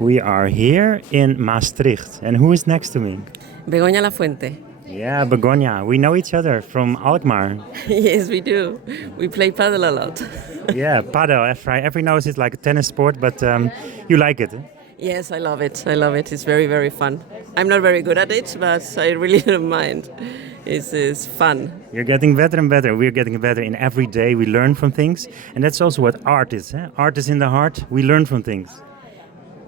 We are here in Maastricht. And who is next to me? Begoña Lafuente. Yeah, Begoña. We know each other from Alkmaar. Yes, we do. We play paddle a lot. Yeah, paddle. Everyone knows it's like a tennis sport, but you like it, eh? Yes, I love it. I love it. It's very, very fun. I'm not very good at it, but I really don't mind. It's fun. You're getting better and better. We're getting better in every day. We learn from things. And that's also what art is. Eh? Art is in the heart. We learn from things.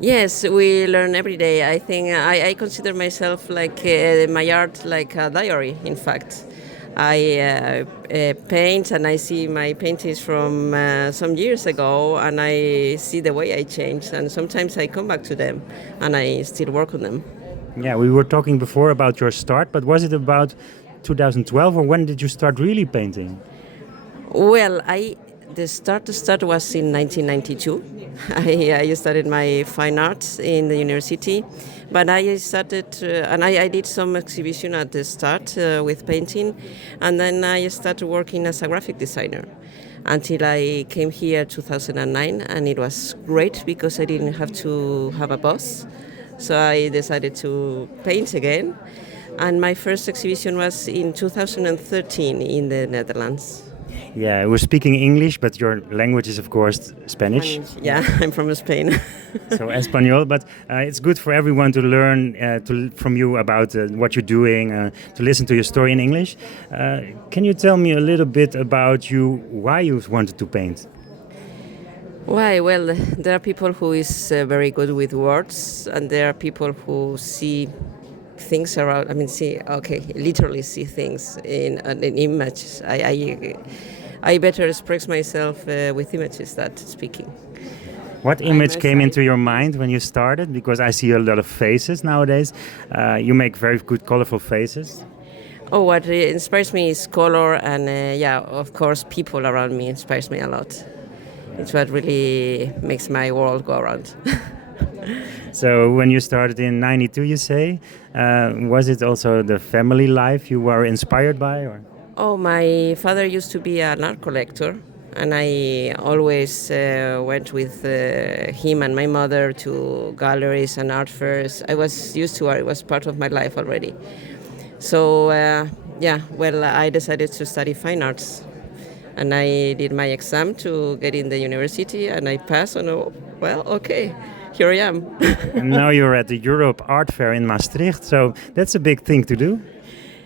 Yes, we learn every day. I think I consider myself like my art like a diary, in fact. I paint and I see my paintings from some years ago and I see the way I changed, and sometimes I come back to them and I still work on them. Yeah, we were talking before about your start, but was it about 2012 or when did you start really painting? Well, the start was in 1992. I studied my fine arts in the university, but I started and I did some exhibition at the start with painting, and then I started working as a graphic designer until I came here 2009, and it was great because I didn't have to have a boss, so I decided to paint again, and my first exhibition was in 2013 in the Netherlands. Yeah, we're speaking English, but your language is, of course, Spanish. Yeah, I'm from Spain. So Espanol, but it's good for everyone to learn from you about what you're doing, to listen to your story in English. Can you tell me a little bit about you, why you wanted to paint? Why? Well, there are people who is very good with words, and there are people who see things around. Literally see things in an image. I better express myself with images than speaking. What image came into your mind when you started? Because I see a lot of faces nowadays. You make very good, colorful faces. Oh, what inspires me is color, and of course, people around me inspires me a lot. It's what really makes my world go around. So when you started in 92, you say, was it also the family life you were inspired by? Or? Oh, my father used to be an art collector, and I always went with him and my mother to galleries and art fairs. I was used to art. It was part of my life already. So, I decided to study fine arts, and I did my exam to get in the university, and I passed, and okay. Here I am. And now you're at the EuropArtFair in Maastricht, so that's a big thing to do.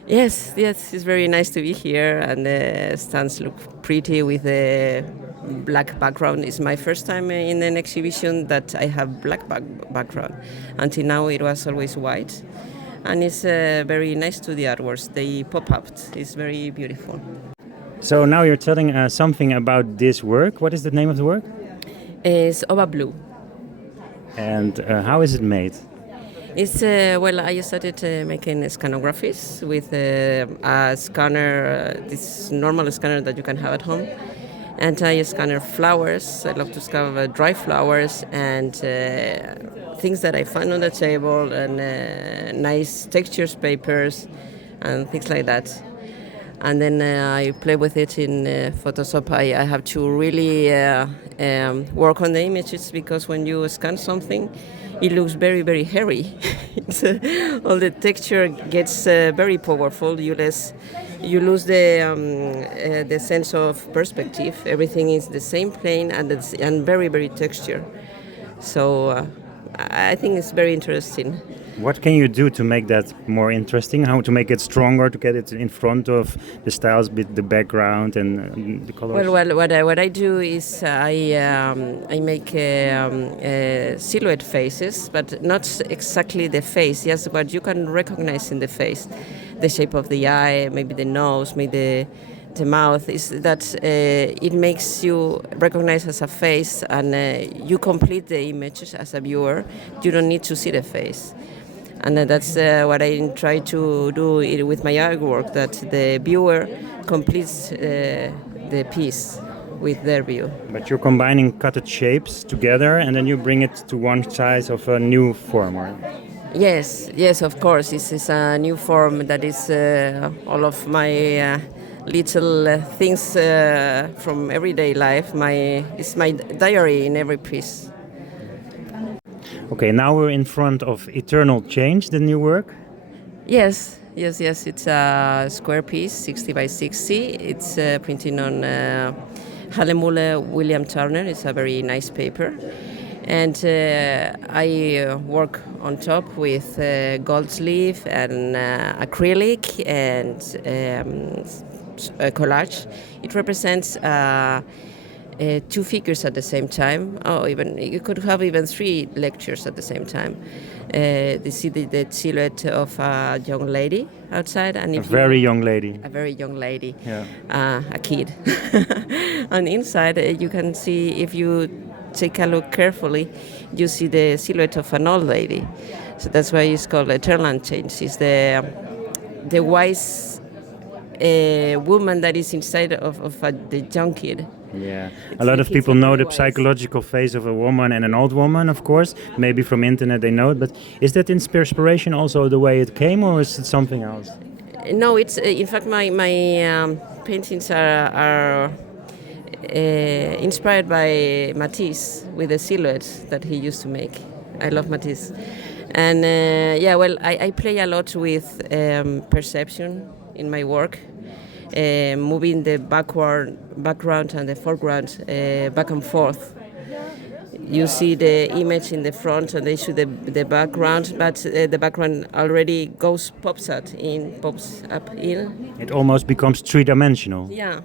Yes, it's very nice to be here, and the stands look pretty with a black background. It's my first time in an exhibition that I have black background. Until now it was always white, and it's very nice to the artworks. They pop up. It's very beautiful. So now you're telling something about this work. What is the name of the work? It's Ova Blue. And how is it made? It's I started making scanographies with a scanner, this normal scanner that you can have at home, and I scan flowers. I love to scan dry flowers and things that I find on the table, and nice textures, papers, and things like that. And then I play with it in Photoshop. I have to really work on the images, because when you scan something, it looks very, very hairy. All the texture gets very powerful. You lose the sense of perspective. Everything is the same plane and very, very texture. So I think it's very interesting. What can you do to make that more interesting? How to make it stronger, to get it in front of the styles, the background and the colors? Well, what I do is I make silhouette faces, but not exactly the face. Yes, what you can recognize in the face, the shape of the eye, maybe the nose, maybe the mouth, is that it makes you recognize as a face, and you complete the image as a viewer. You don't need to see the face. And that's what I try to do with my artwork, that the viewer completes the piece with their view. But you're combining cutted shapes together, and then you bring it to one size of a new form, right? Yes, of course. This is a new form that is all of my little things from everyday life. It's my diary in every piece. Okay, now we're in front of Eternal Change, the new work. Yes. It's a square piece, 60 by 60. It's printing on Hallemüller William Turner. It's a very nice paper. And I work on top with gold sleeve and acrylic and a collage. It represents two figures at the same time. Even you could have even three lectures at the same time. They see the silhouette of a young lady outside, and A very young lady. Yeah. A kid. On inside, you can see, if you take a look carefully, you see the silhouette of an old lady. So that's why it's called Eternal Change. It's the wise woman that is inside of the young kid. Yeah, a lot of people know the psychological face of a woman and an old woman, of course. Maybe from internet they know it, but is that inspiration also the way it came, or is it something else? No, it's in fact my paintings are inspired by Matisse with the silhouettes that he used to make. I love Matisse, and I play a lot with perception in my work. Moving the background and the foreground back and forth. You see the image in the front and they show the background, but the background already pops up in. It almost becomes three-dimensional. Yeah.